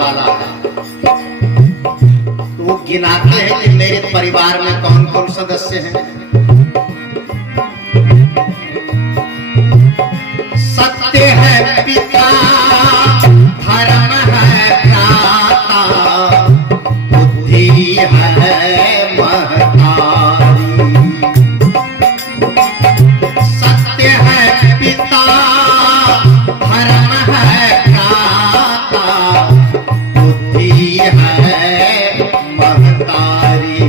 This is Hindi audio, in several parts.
वाला है। तो वो गिनाते हैं कि मेरे परिवार में कौन कौन सदस्य हैं। सत्य है पिता, धर्म है भ्राता, बुद्धि है महतारी। सत्य है पिता, धर्म है भ्राता, बुद्धि है महतारी।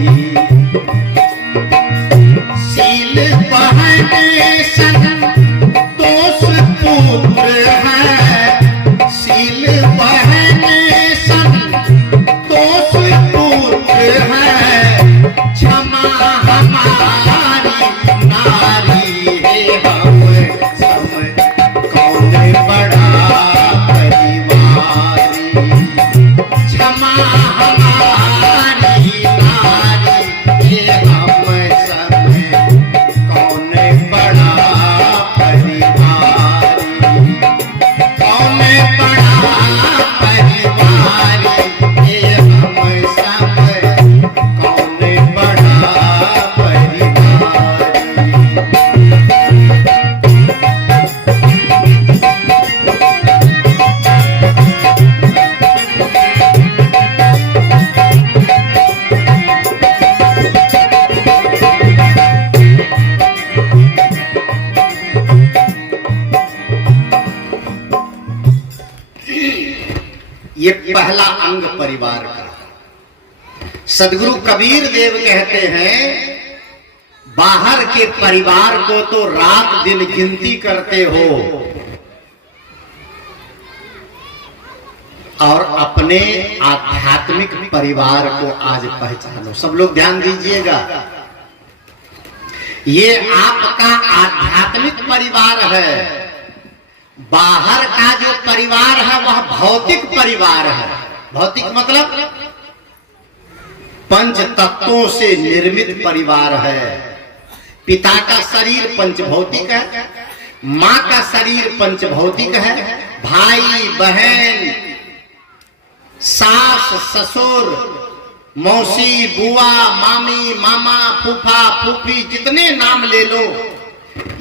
शील बहने संतोष पुत्र है, शील बहने संतोष पुत्र है। क्षमा हमारी नारी है, हम सब कौन बड़ा परिवारी। क्षमा हमारी नारी है, हम सब कौन बड़ा परिवारी। कौन बड़ा परिवारी, ये हम सब कौन बड़ा परिवारी। ये पहला अंग परिवार का। सदगुरु कबीर देव कहते हैं, बाहर के परिवार को तो रात दिन गिनती करते हो और अपने आध्यात्मिक परिवार को आज पहचानो। सब लोग ध्यान दीजिएगा, ये आपका आध्यात्मिक परिवार है। बाहर का जो परिवार है वह भौतिक परिवार है। भौतिक मतलब पंच तत्वों से निर्मित परिवार है। पिता का शरीर पंचभौतिक है, माँ का शरीर पंचभौतिक है, भाई बहन, सास ससुर, मौसी बुआ, मामी मामा, फूफा फूफी, जितने नाम ले लो,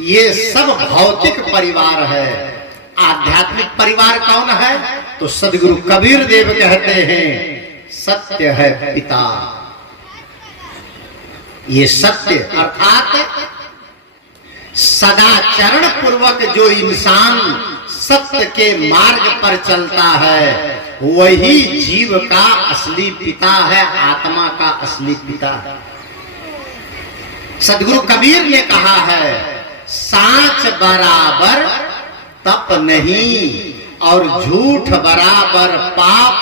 ये सब भौतिक परिवार है। आध्यात्मिक परिवार कौन है? तो सदगुरु कबीर देव कहते हैं, सत्य है पिता। ये सत्य अर्थात सदाचरण पूर्वक जो इंसान सत्य के मार्ग पर चलता है, वही जीव का असली पिता है, आत्मा का असली पिता है। सदगुरु कबीर ने कहा है, साच बराबर तप नहीं और झूठ बराबर पाप,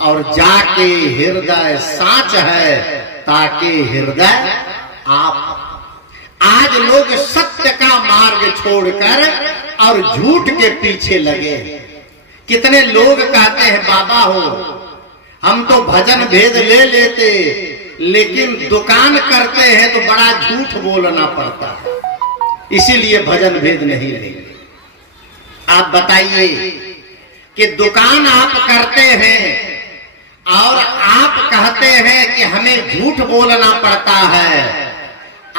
और जाके हृदय साच है ताके हृदय आप। आज लोग सत्य का मार्ग छोड़कर और झूठ के पीछे लगे। कितने लोग कहते हैं, बाबा हो हम तो भजन भेद ले लेते, लेकिन दुकान करते हैं तो बड़ा झूठ बोलना पड़ता है, इसीलिए भजन भेद नहीं लेंगे। आप बताइए कि दुकान आप करते हैं और आप कहते हैं कि हमें झूठ बोलना पड़ता है।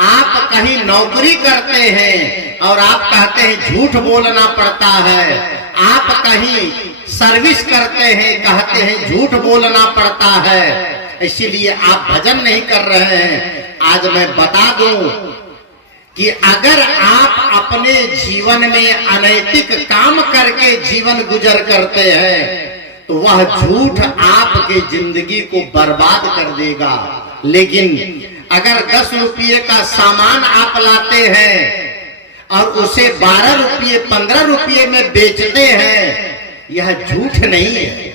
आप कहीं नौकरी करते हैं और आप कहते हैं झूठ बोलना पड़ता है। आप कहीं सर्विस करते हैं, कहते हैं झूठ बोलना पड़ता है, इसीलिए आप भजन नहीं कर रहे हैं। आज मैं बता दूं कि अगर आप अपने जीवन में अनैतिक काम करके जीवन गुजर करते हैं, तो वह झूठ आपके जिंदगी को बर्बाद कर देगा। लेकिन अगर 10 रुपये का सामान आप लाते हैं और उसे 12 रुपये 15 रुपये में बेचते हैं, यह झूठ नहीं है,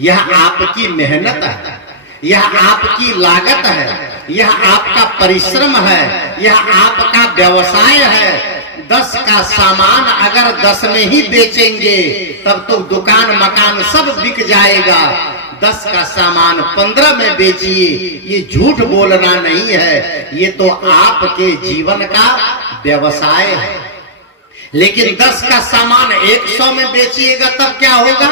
यह आपकी मेहनत है, यह आपकी लागत है, यह आपका परिश्रम है, यह आपका व्यवसाय है। 10 का सामान अगर 10 में ही बेचेंगे तब तो दुकान मकान सब बिक जाएगा। 10 का सामान 15 में बेचिए, ये झूठ बोलना नहीं है, ये तो आपके जीवन का व्यवसाय है। लेकिन 10 का सामान 100 में बेचिएगा तब क्या होगा?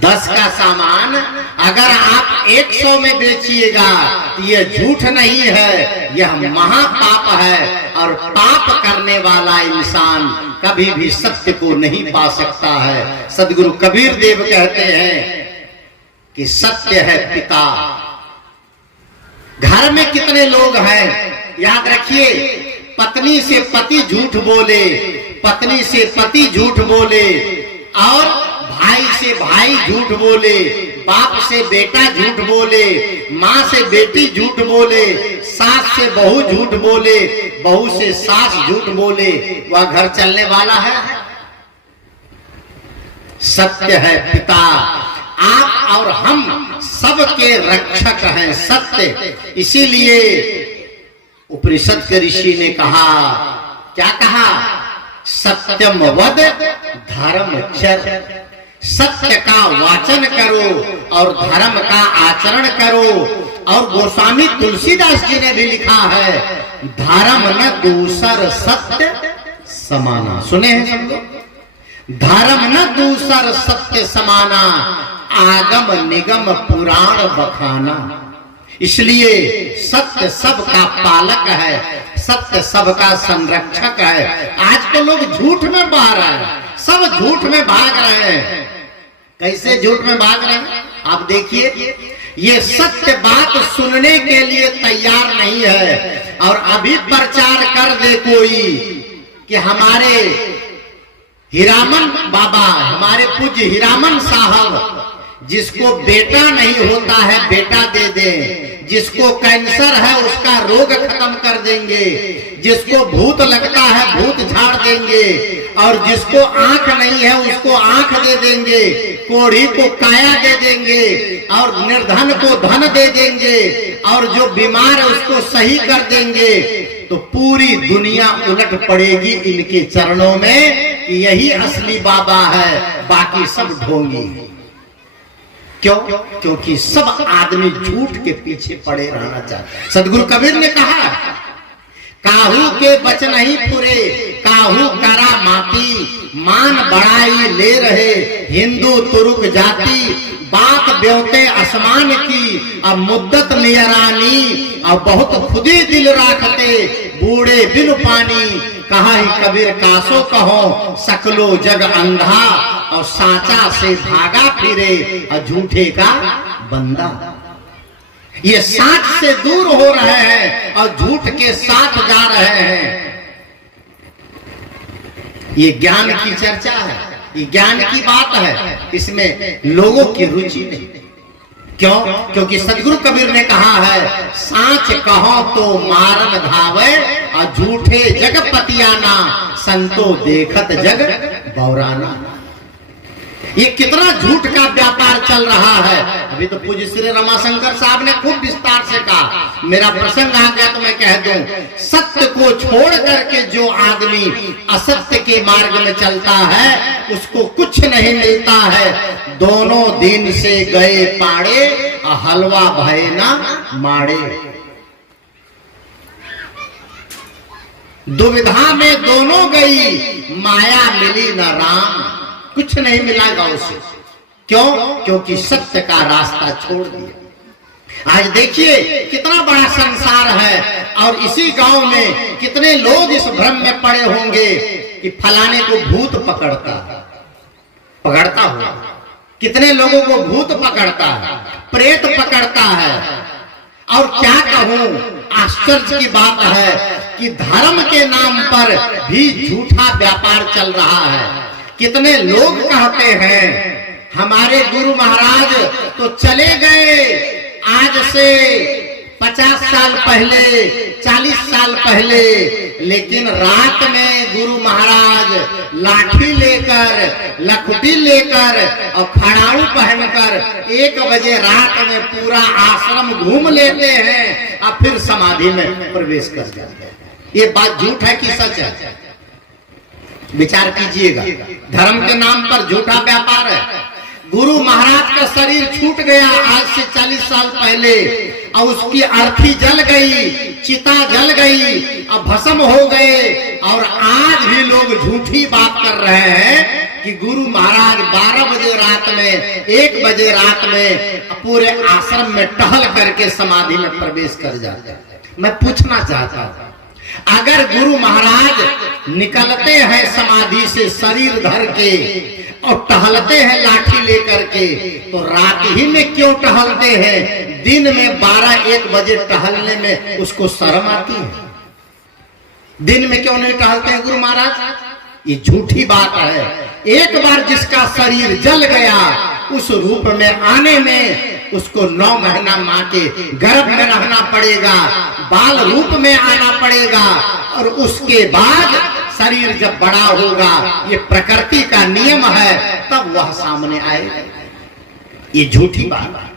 10 का सामान अगर आप 100 में बेचिएगा तो यह झूठ नहीं है, यह महापाप है। और पाप करने वाला इंसान कभी भी सत्य को नहीं पा सकता है। सदगुरु कबीर देव कहते हैं कि सत्य है पिता। घर में कितने लोग हैं, याद रखिए, पत्नी से पति झूठ बोले, पत्नी से पति झूठ बोले, और भाई से भाई झूठ बोले, बाप से बेटा झूठ बोले, माँ से बेटी झूठ बोले, सास से बहू झूठ बोले, बहू से सास झूठ बोले, वह घर चलने वाला है? सत्य है पिता। आप और हम सबके रक्षक हैं सत्य। इसीलिए उपनिषद के ऋषि ने कहा, क्या कहा? सत्यम वद धर्म चर। सत्य का वाचन करो और धर्म का आचरण करो। और गोस्वामी तुलसीदास जी ने भी लिखा है, धर्म न दूसर सत्य समाना। सुने हैं सब लोग? धर्म न दूसर सत्य समाना, आगम निगम पुराण बखाना। इसलिए सत्य सबका पालक है, सत्य सबका संरक्षक है। आज तो लोग झूठ में बह रहे हैं, सब झूठ में भाग रहे हैं। कैसे झूठ में भाग रहे हैं? आप देखिए, ये सत्य बात सुनने के लिए तैयार नहीं है। और अभी प्रचार कर दे कोई कि हमारे हीरामन बाबा, हमारे पूज्य हीरामन साहब, जिसको बेटा नहीं होता है बेटा दे दें, जिसको कैंसर है उसका रोग खत्म कर देंगे, जिसको भूत लगता है भूत झाड़ देंगे, और जिसको आंख नहीं है उसको आंख दे देंगे, कोढ़ी को काया दे देंगे, और निर्धन को धन दे देंगे, और जो बीमार है उसको सही कर देंगे। तो पूरी दुनिया उलट पड़ेगी इनके चरणों में कि यही असली बाबा है, बाकी सब ढोंगी। क्यों? क्योंकि सब आदमी झूठ के पीछे पड़े रहना चाहते हैं। सदगुरु कबीर ने कहा, काहू के बच नहीं पूरे, काहू करा मापी, मान बड़ाई ले रहे हिंदू तुरुक जाति, बात ब्योते आसमान की, अब मुद्दत नियरानी, और बहुत खुदी दिल राखते, बूढ़े बिन पानी, कहा ही कबीर कासो कहो, सकलो जग अंधा, और साचा से भागा फिरे, और झूठे का बंदा। ये साच से दूर हो रहे हैं और झूठ के साथ जा रहे हैं। ये ज्ञान की चर्चा है, ये ज्ञान की बात है, इसमें लोगों की रुचि नहीं। क्यों? क्योंकि सदगुरु कबीर ने कहा है, साच कहो तो मारन धावे, और झूठे जग पतियाना, संतो देखत जग बौराना। ये कितना झूठ का व्यापार चल रहा है। अभी तो पूज्य श्री रमाशंकर साहब ने खूब विस्तार से कहा, मेरा प्रसंग आ गया तो मैं कह दूं, सत्य को छोड़ करके जो आदमी असत्य के मार्ग में चलता है उसको कुछ नहीं मिलता है। दोनों दिन से गए पाड़े, हलवा भय ना माड़े। दुविधा में दोनों गई, माया मिली न राम। कुछ नहीं मिला गांव से। क्यों? क्योंकि सत्य का रास्ता छोड़ दिया। आज देखिए कितना बड़ा संसार है, और इसी गांव में कितने लोग इस भ्रम में पड़े होंगे कि फलाने को भूत पकड़ता हुआ। कितने लोगों को भूत पकड़ता है, प्रेत पकड़ता है। और क्या कहूं, आश्चर्य की बात है कि धर्म के नाम पर भी झूठा व्यापार चल रहा है। कितने लोग कहते हैं हमारे गुरु महाराज तो चले गए आज से 50 साल पहले, 40 साल पहले, लेकिन रात में गुरु महाराज लाठी लेकर, लखुटी लेकर और खड़ाऊ पहनकर 1 बजे रात में पूरा आश्रम घूम लेते हैं और फिर समाधि में प्रवेश कर जाते हैं। ये बात झूठ है कि सच है? विचार कीजिएगा। धर्म के नाम पर झूठा व्यापार है। गुरु महाराज का शरीर छूट गया आज से 40 साल पहले, और उसकी अर्थी जल गई, चिता जल गई, अब भस्म हो गए, और आज भी लोग झूठी बात कर रहे हैं कि गुरु महाराज 12 बजे रात में, 1 बजे रात में पूरे आश्रम में टहल करके समाधि में प्रवेश कर जाते हैं। मैं पूछना चाहता हूं, अगर गुरु महाराज निकलते हैं समाधि से शरीर धर के और टहलते हैं लाठी लेकर के, तो रात ही में क्यों टहलते हैं? दिन में 12-1 बजे टहलने में उसको शर्म आती है, दिन में क्यों नहीं टहलते हैं गुरु महाराज? ये झूठी बात है। एक बार जिसका शरीर जल गया, उस रूप में आने में उसको 9 महीना मां के गर्भ में रहना पड़ेगा, बाल रूप में आना पड़ेगा, और उसके बाद शरीर जब बड़ा होगा, ये प्रकृति का नियम है, तब वह सामने आएगा। ये झूठी बात है।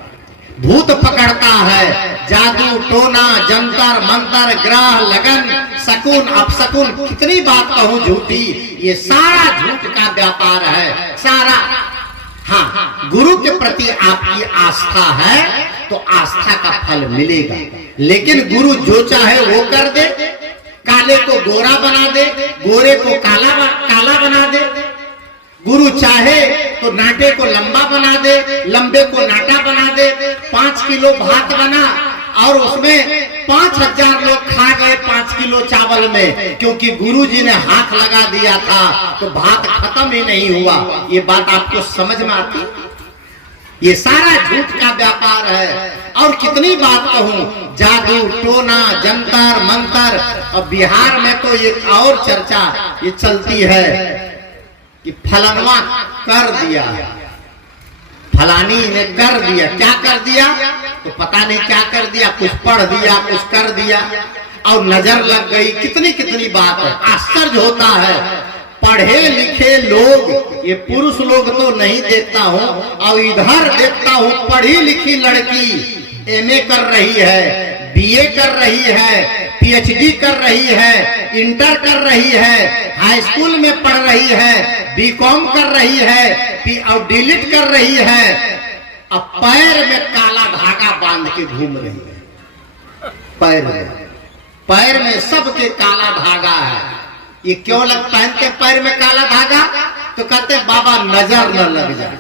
भूत पकड़ता है, जादू टोना जंतर मंतर ग्रह लगन शकुन अपशकुन, कितनी बात कहूं झूठी, ये सारा झूठ का व्यापार है सारा। हाँ, गुरु के प्रति आपकी आस्था है तो आस्था का फल मिलेगा, लेकिन गुरु जो चाहे वो कर दे, काले को गोरा बना दे, गोरे को काला बना दे। गुरु चाहे तो नाटे को लंबा बना दे, लंबे को नाटा बना दे। 5 किलो भात बना और उसमें 5000 लोग खा गए 5 किलो चावल में, क्योंकि गुरुजी ने हाथ लगा दिया था तो भात खत्म ही नहीं हुआ। ये बात आपको समझ में आती? ये सारा झूठ का व्यापार है। और कितनी बात कहूं, जादू टोना जंतर मंतर। और बिहार में तो एक और चर्चा ये चलती है कि फलानवा कर दिया, फलानी ने कर दिया। क्या कर दिया तो पता नहीं क्या कर दिया, कुछ पढ़ दिया, कुछ कर दिया और नजर लग गई। कितनी कितनी बात है, आश्चर्य होता है। पढ़े लिखे लोग, ये पुरुष लोग तो नहीं देखता हूं, और इधर देखता हूं पढ़ी लिखी लड़की एमए कर रही है, बीए कर रही है, पीएचडी कर रही है, इंटर कर रही है, हाई स्कूल में पढ़ रही है, बीकॉम कर रही है और डीलिट कर रही है। अब पैर में काला धागा बांध के घूम रही है। पैर में सबके काला धागा है। ये क्यों पहनते पैर में काला धागा? तो कहते बाबा नजर न लग जाए।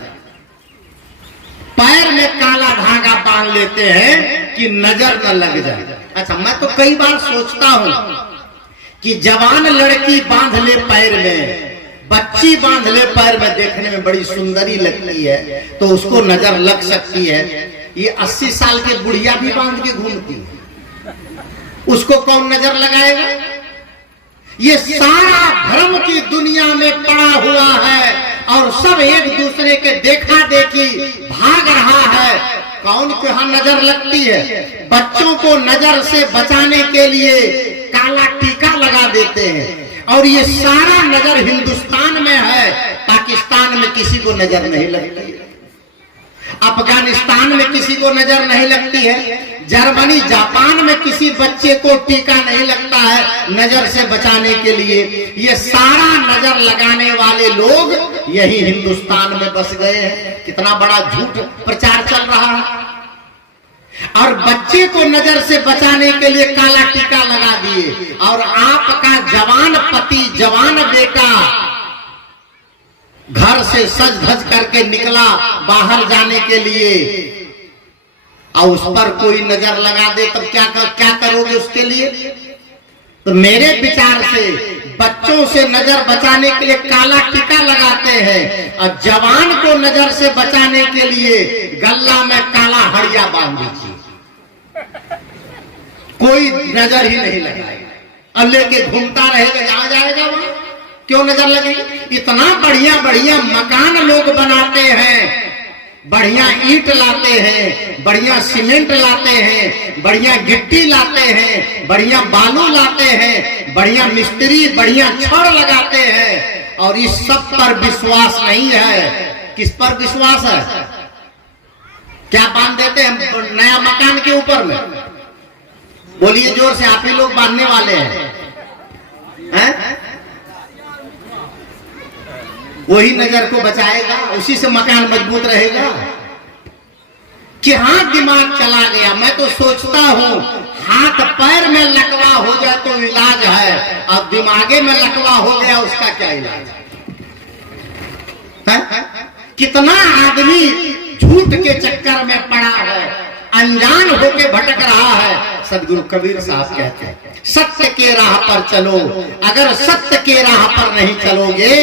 पैर में काला धागा बांध लेते हैं कि नजर न लग जाए। अच्छा, मैं तो कई बार सोचता हूं कि जवान लड़की बांध ले पैर में, बच्ची बांध ले पैर में, देखने में बड़ी सुंदरी लगती है तो उसको नजर लग सकती है। ये 80 साल के बुढ़िया भी बांध के घूमती है, उसको कौन नजर लगाएगा? ये सारा भ्रम की दुनिया में पड़ा हुआ है और सब एक दूसरे के देखा देखी भाग रहा है। कौन को यहां नजर लगती है? बच्चों को नजर से बचाने के लिए काला टीका लगा देते हैं, और ये सारा नजर हिंदुस्तान में है, पाकिस्तान में किसी को नजर नहीं लगती है, अफगानिस्तान में किसी को नजर नहीं लगती है, जर्मनी जापान में किसी बच्चे को टीका नहीं लगता है नजर से बचाने के लिए। ये सारा नजर लगाने वाले लोग यही हिंदुस्तान में बस गए हैं। कितना बड़ा झूठ प्रचार चल रहा है। और बच्चे को नजर से बचाने के लिए काला टीका लगा दिए, और आपका जवान पति जवान बेटा घर से सज धज करके निकला बाहर जाने के लिए, और उस पर कोई नजर लगा दे तब क्या करोगे उसके लिए? तो मेरे विचार से बच्चों से नजर बचाने के लिए काला टीका लगाते हैं, और जवान को नजर से बचाने के लिए गल्ला में काला हड़िया बांध दीजिए, कोई नजर ही नहीं लगाएगा और लेके घूमता रहेगा, जहां जाएगा वहां क्यों नजर लगेगी? इतना बढ़िया बढ़िया मकान लोग बनाते हैं, बढ़िया ईंट लाते हैं, बढ़िया सीमेंट लाते हैं, बढ़िया गिट्टी लाते हैं, बढ़िया बालू लाते हैं, बढ़िया मिस्त्री बढ़िया छड़ लगाते हैं, और इस सब पर विश्वास नहीं है। किस पर विश्वास है? क्या बांध देते हैं नया मकान के ऊपर में? बोलिए जोर से, आप ही लोग बांधने वाले हैं? वही नजर को बचाएगा, उसी से मकान मजबूत रहेगा। कि हाथ दिमाग चला गया। मैं तो सोचता हूँ हाथ पैर में लकवा हो जाए तो इलाज है, और दिमागे में लकवा हो गया उसका क्या इलाज है? कितना आदमी झूठ के चक्कर में पड़ा है, अनजान होके भटक रहा है। सदगुरु कबीर साहब कहते हैं सत्य के राह पर चलो, अगर सत्य के राह पर नहीं चलोगे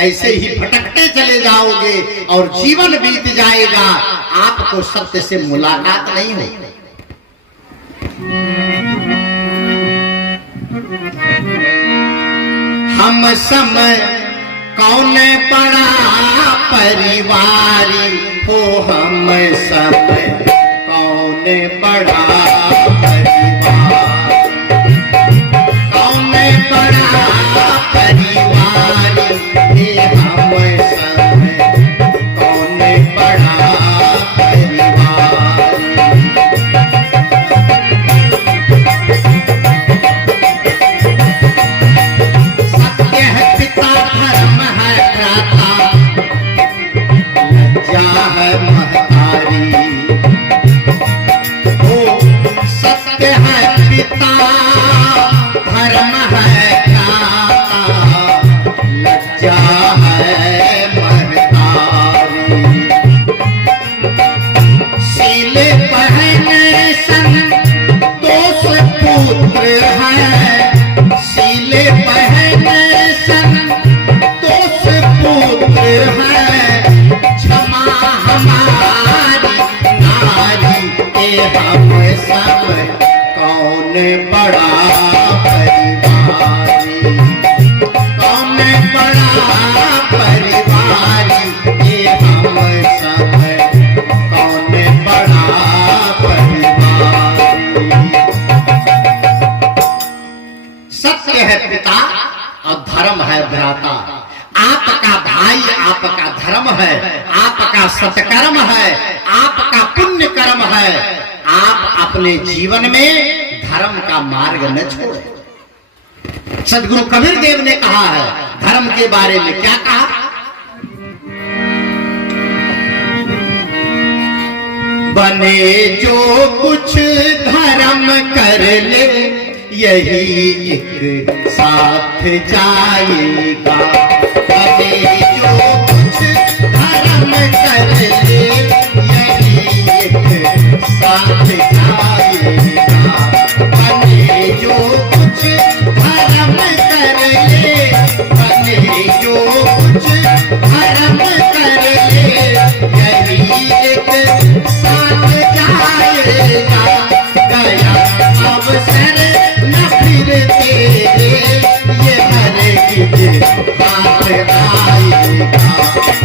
ऐसे ही भटकते चले जाओगे और जीवन बीत जाएगा, आपको सत्य से मुलाकात नहीं होगी। हम समय कौन बड़ा परिवारी हो, हम समय कौन बड़ा परिवार, कौन बड़ा परिवारी हे, हम समय कौन बड़ा परिवार। सत्य है पिता, धर्म है भ्राता, लज्जा है महतारी। सत्य है पिता, धर्म है भ्राता, लज्जा है महतारी। सील पहने संतोष पुत्र है, सील पहने संतोष पुत्र है, क्षमा हमारी नारी ए, हम सब कौन बड़ा परिवारी, कौन बड़ा परिवारी ये, हम सब कौन बड़ा परिवारी। सत्य है पिता और धर्म है भ्राता। आपका भाई आपका धर्म है, आपका सत्कर्म है, आपका पुण्य कर्म है। आप अपने जीवन में धर्म का मार्ग न छोड़ें। सदगुरु कबीर देव ने कहा है धर्म के बारे में, क्या कहा? बने जो कुछ धर्म कर ले, यही एक साथ जाएगा। बने जो कुछ धर्म कर ले, यही एक साथ जाएगा। बने जो कुछ धर्म कर ले, बने जो कुछ धर्म कर ले, यही एक साथ जाएगा। गया अवसर न फिर तेरे, ये हर किज हाथ आएगा।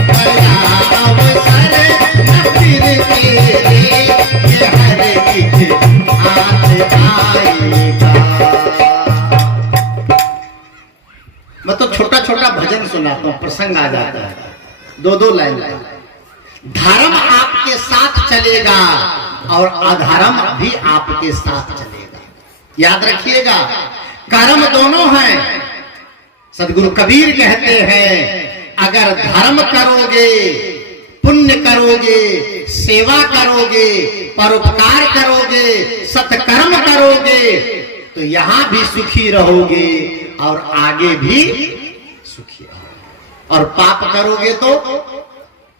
गया अवसर न फिर तेरे, ये हर किज हाथ आएगा। मैं तो छोटा छोटा भजन सुनाता हूँ, प्रसंग आ जाता है, दो दो लाइन। धर्म आपके साथ चलेगा और अधर्म भी आपके साथ चलेगा, याद रखिएगा। कर्म दोनों हैं। सदगुरु कबीर कहते हैं अगर धर्म करोगे, पुण्य करोगे, सेवा करोगे, परोपकार करोगे, सत्कर्म करोगे तो यहां भी सुखी रहोगे और आगे भी सुखी रहोगे। और पाप करोगे तो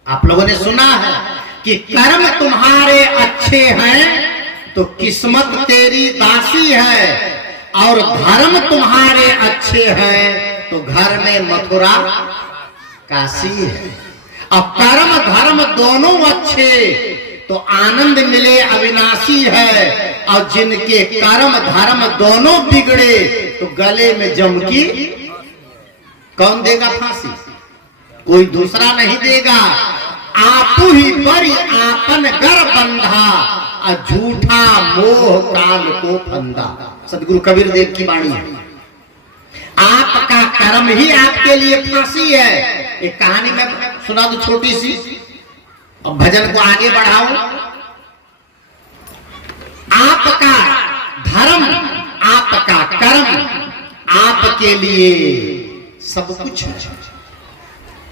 आप लोगों ने सुना है कि कर्म तुम्हारे अच्छे हैं तो किस्मत तेरी दासी है, और धर्म तुम्हारे अच्छे हैं तो घर में मथुरा काशी है। अब कर्म धर्म दोनों अच्छे तो आनंद मिले अविनाशी है, और जिनके कर्म धर्म दोनों बिगड़े तो गले में जम की कौन देगा फांसी? कोई दूसरा नहीं देगा। आपू ही बड़ी आपन गर बंधा, झूठा मोह काल को फंदा। सदगुरु कबीर देव की वाणी है। आपका कर्म ही आपके लिए फांसी है। एक कहानी में सुना दो छोटी सी, अब भजन को आगे बढ़ाओ। आपका धर्म, आपका कर्म आपके लिए सब कुछ है।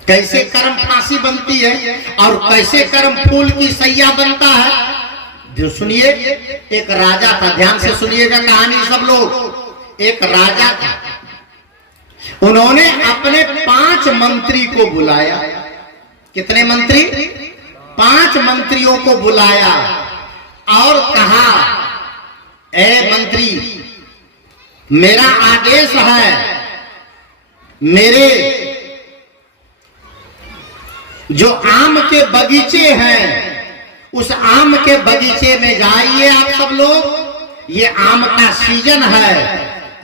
कैसे कर्म फांसी बनती है और कैसे कर्म फूल की सैया बनता है, जो सुनिए। एक राजा था, ध्यान से सुनिएगा कहानी सब लोग। एक राजा था, उन्होंने अपने 5 मंत्री को बुलाया कितने मंत्री? 5 मंत्रियों को बुलाया और कहा, ए मंत्री, मेरा आदेश है, मेरे जो आम के बगीचे हैं उस आम के बगीचे में जाइए आप सब लोग। ये आम का सीजन है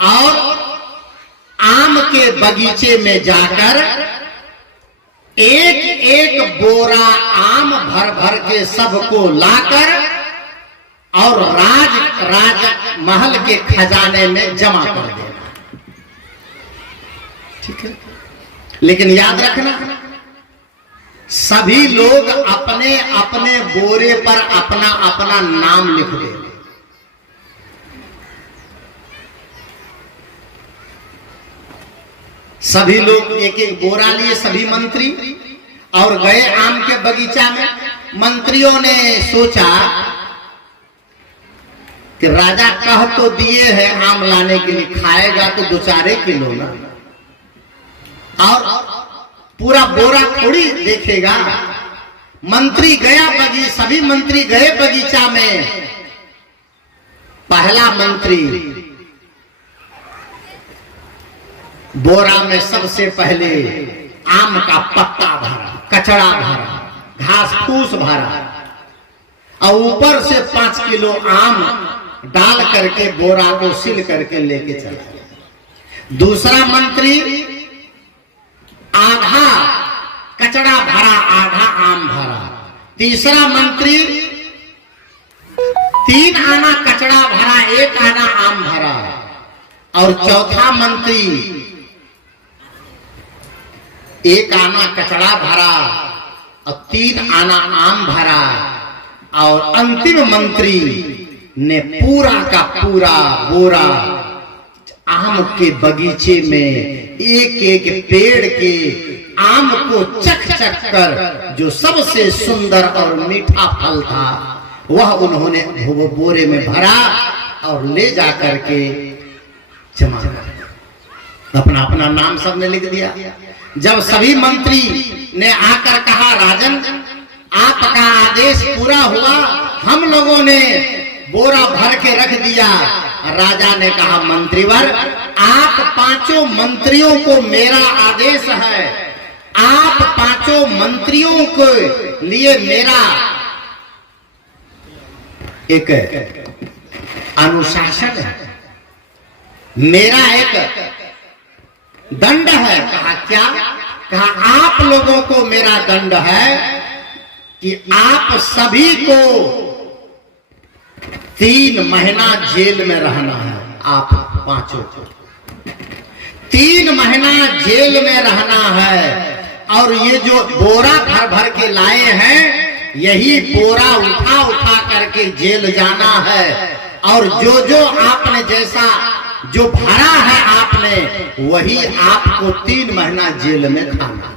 और आम के बगीचे में जाकर एक एक बोरा आम भर भर के सबको लाकर और राज महल के खजाने में जमा कर देना। ठीक है, लेकिन याद रखना, सभी लोग अपने अपने बोरे पर अपना अपना नाम लिख दें। सभी लोग एक एक बोरा लिए, सभी मंत्री, और गए आम के बगीचा में। मंत्रियों ने सोचा कि राजा कह तो दिए हैं आम लाने के लिए, खाएगा तो 2-4 किलो ना, और पूरा बोरा थोड़ी देखेगा। मंत्री गया सभी मंत्री गए बगीचा में। पहला मंत्री बोरा में सबसे पहले आम का पत्ता भरा, कचड़ा भरा, घास फूस भरा, और ऊपर से 5 किलो आम डाल करके बोरा को सिल करके लेके चला। दूसरा मंत्री आधा कचड़ा भरा, आधा आम भरा। तीसरा मंत्री 3 आना कचड़ा भरा, 1 आना आम भरा। और चौथा मंत्री 1 आना कचड़ा भरा और 3 आना आम भरा। और अंतिम मंत्री ने पूरा का पूरा बोरा आम के बगीचे में एक एक पेड़ के आम को चख चख कर जो सबसे सुंदर और मीठा फल था वह उन्होंने वो बोरे में भरा और ले जा करके जमा कर अपना अपना नाम सबने लिख दिया। जब सभी मंत्री ने आकर कहा, राजन आपका आदेश पूरा हुआ, हम लोगों ने बोरा भर के रख दिया। राजा ने कहा, मंत्रीवर, आप 5 मंत्रियों को मेरा आदेश है, आप 5 मंत्रियों के लिए मेरा एक अनुशासन है, मेरा एक दंड है। कहा क्या? कहा आप लोगों को मेरा दंड है कि आप सभी को 3 महीना जेल में रहना है। आप 5 को 3 महीना जेल में रहना है। और ये जो बोरा भर भर के लाए हैं, यही बोरा उठा उठा करके जेल जाना है। और जो जो आपने जैसा जो भरा है आपने, वही आपको 3 महीना जेल में खाना।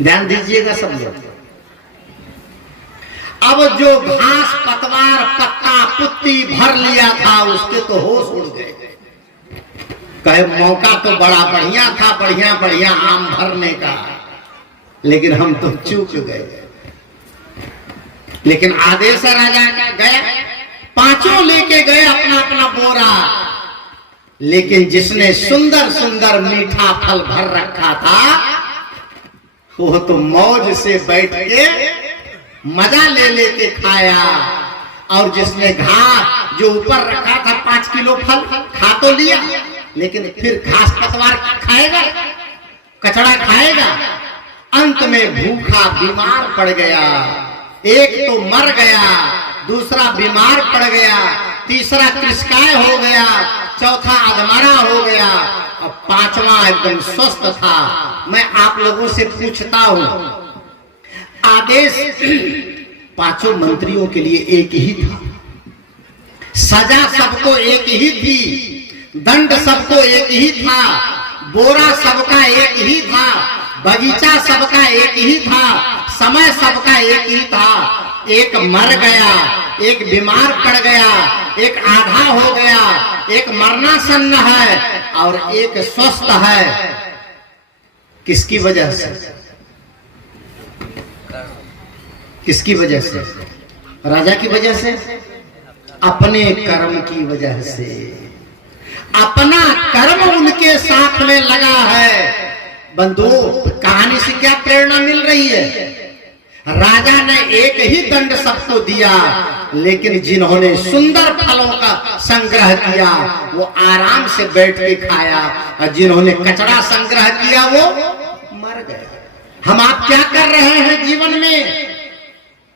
ध्यान दीजिएगा सब लोग। अब जो घास पतवार पत्ता पुत्ती भर लिया था उसके तो होश उड़ गए। कहे मौका तो बड़ा बढ़िया था, बढ़िया बढ़िया आम भरने का, लेकिन हम तो चूक गए। लेकिन आदेश राजा का गया, 5 लेके गए अपना अपना बोरा। लेकिन जिसने सुंदर सुंदर मीठा फल भर रखा था वो तो मौज से बैठ के मजा ले लेके खाया। और जिसने घास जो ऊपर रखा था 5 किलो फल खा तो लिया, लेकिन फिर घास पतवार खाएगा, कचड़ा खाएगा। अंत में भूखा बीमार पड़ गया। एक तो मर गया, दूसरा बीमार पड़ गया, तीसरा कृषकाय हो गया, चौथा अधमरा हो गया, और 5वां एकदम स्वस्थ था। मैं आप लोगों से पूछता हूं, आदेश 5 मंत्रियों के लिए एक ही था, सजा सबको एक ही थी, दंड सबको एक ही था, बोरा सबका एक ही था, बगीचा सबका एक ही था, समय सबका एक ही था। एक मर गया, एक बीमार पड़ गया, एक आधा हो गया, एक मरना सन्न है और एक स्वस्थ है। किसकी वजह से? किसकी वजह से? राजा की वजह से? अपने कर्म की वजह से। अपना कर्म उनके साथ में लगा है। बंधु, कहानी से क्या प्रेरणा मिल रही है? राजा ने एक ही दंड सबको दिया, लेकिन जिन्होंने सुंदर फलों का संग्रह किया वो आराम से बैठ के खाया, और जिन्होंने कचरा संग्रह किया वो मर गए। हम आप क्या कर रहे हैं जीवन में?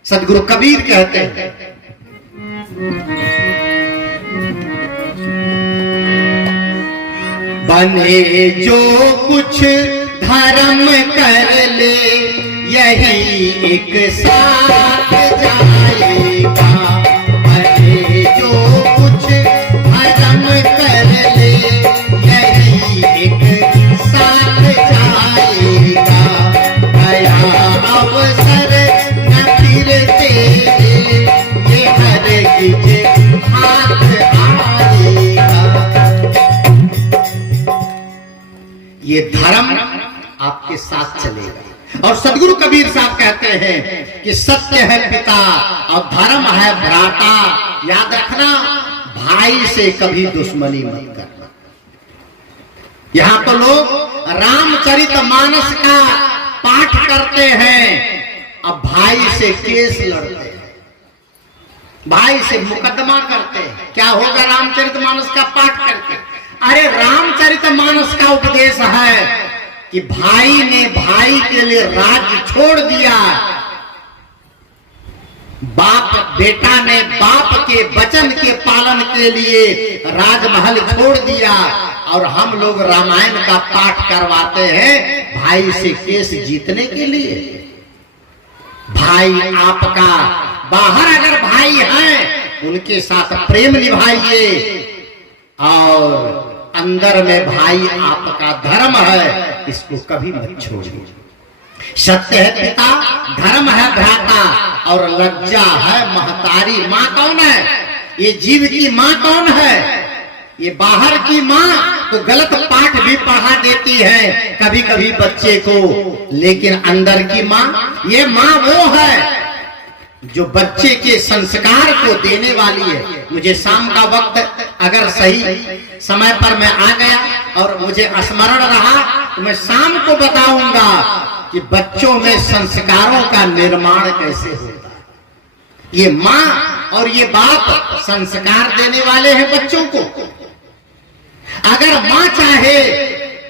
सदगुरु कबीर कहते हैं, बने जो कुछ धर्म कर ले यही एक साथ जाएगा। बने जो कुछ धर्म कर ले यही एक साथ जाएगा। गया अवसर न फिर तेरे ये हरगिज हाथ आएगा। ये धर्म आपके साथ चलेगा। और सदगुरु कबीर साहब कहते हैं कि सत्य है पिता और धर्म है भ्राता। याद रखना, भाई से कभी दुश्मनी मत करना। यहां तो लोग रामचरितमानस का पाठ करते हैं, अब भाई से केस लड़ते हैं, भाई से मुकदमा करते हैं। क्या होगा रामचरितमानस का पाठ करके? अरे रामचरितमानस का उपदेश है कि भाई ने भाई के लिए राज्य छोड़ दिया, बाप बेटा ने बाप के वचन के पालन के लिए राजमहल छोड़ दिया, और हम लोग रामायण का पाठ करवाते हैं भाई से केस जीतने के लिए। भाई आपका, बाहर अगर भाई हैं उनके साथ प्रेम निभाइए, और अंदर में भाई आपका धर्म है, इसको कभी मत छोड़िए। सत्य है पिता, धर्म है भ्राता, और लज्जा है महतारी। माँ कौन है? ये जीव की माँ कौन है? ये बाहर की माँ तो गलत पाठ भी पढ़ा देती है कभी कभी बच्चे को, लेकिन अंदर की माँ, ये माँ वो है जो बच्चे के संस्कार को देने वाली है। मुझे शाम का वक्त अगर सही समय पर मैं आ गया और मुझे स्मरण रहा तो मैं शाम को बताऊंगा कि बच्चों में संस्कारों का निर्माण कैसे होता है। ये माँ और ये बाप संस्कार देने वाले हैं बच्चों को। अगर माँ चाहे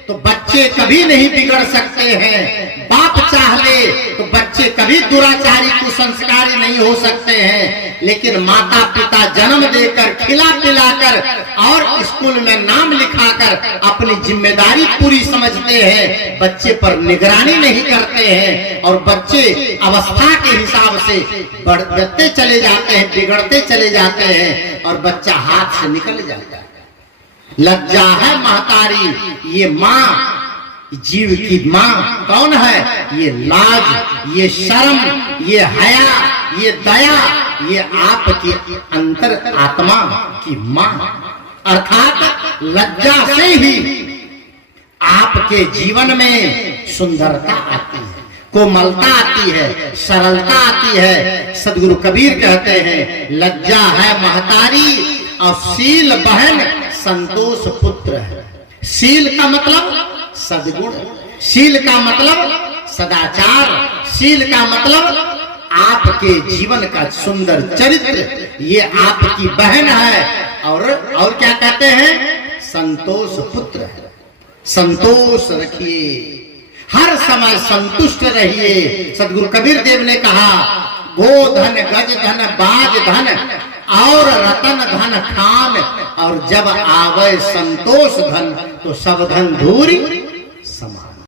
तो बच्चे कभी नहीं बिगड़ सकते हैं, बाप चाह ले तो बच्चे कभी दुराचारी कुसंस्कारी नहीं हो सकते हैं। लेकिन माता पिता जन्म देकर, खिला पिलाकर और स्कूल में नाम लिखाकर अपनी जिम्मेदारी पूरी समझते हैं, बच्चे पर निगरानी नहीं करते हैं, और बच्चे अवस्था के हिसाब से बढ़ते चले जाते हैं, बिगड़ते चले जाते हैं, और बच्चा हाथ से निकल जाता है। लज्जा है महतारी, ये माँ, जीव की माँ कौन है? ये लाज, ये शर्म, ये हया, ये दया, ये आपकी अंतर आत्मा की माँ। अर्थात लज्जा से ही आपके जीवन में सुंदरता आती है, कोमलता आती है, सरलता आती है। सदगुरु कबीर कहते हैं, लज्जा है महतारी और शील बहन संतोष पुत्र है। शील का मतलब सद्गुण, शील का मतलब सदाचार, शील का मतलब आपके जीवन का सुंदर चरित्र, ये आपकी बहन है। और क्या कहते हैं? संतोष पुत्र है। संतोष रखिए, हर समय संतुष्ट रहिए। सदगुरु कबीर देव ने कहा, गोधन गज धन बाज धन और रतन धन खान, और जब आवे संतोष धन तो सब धन धूरी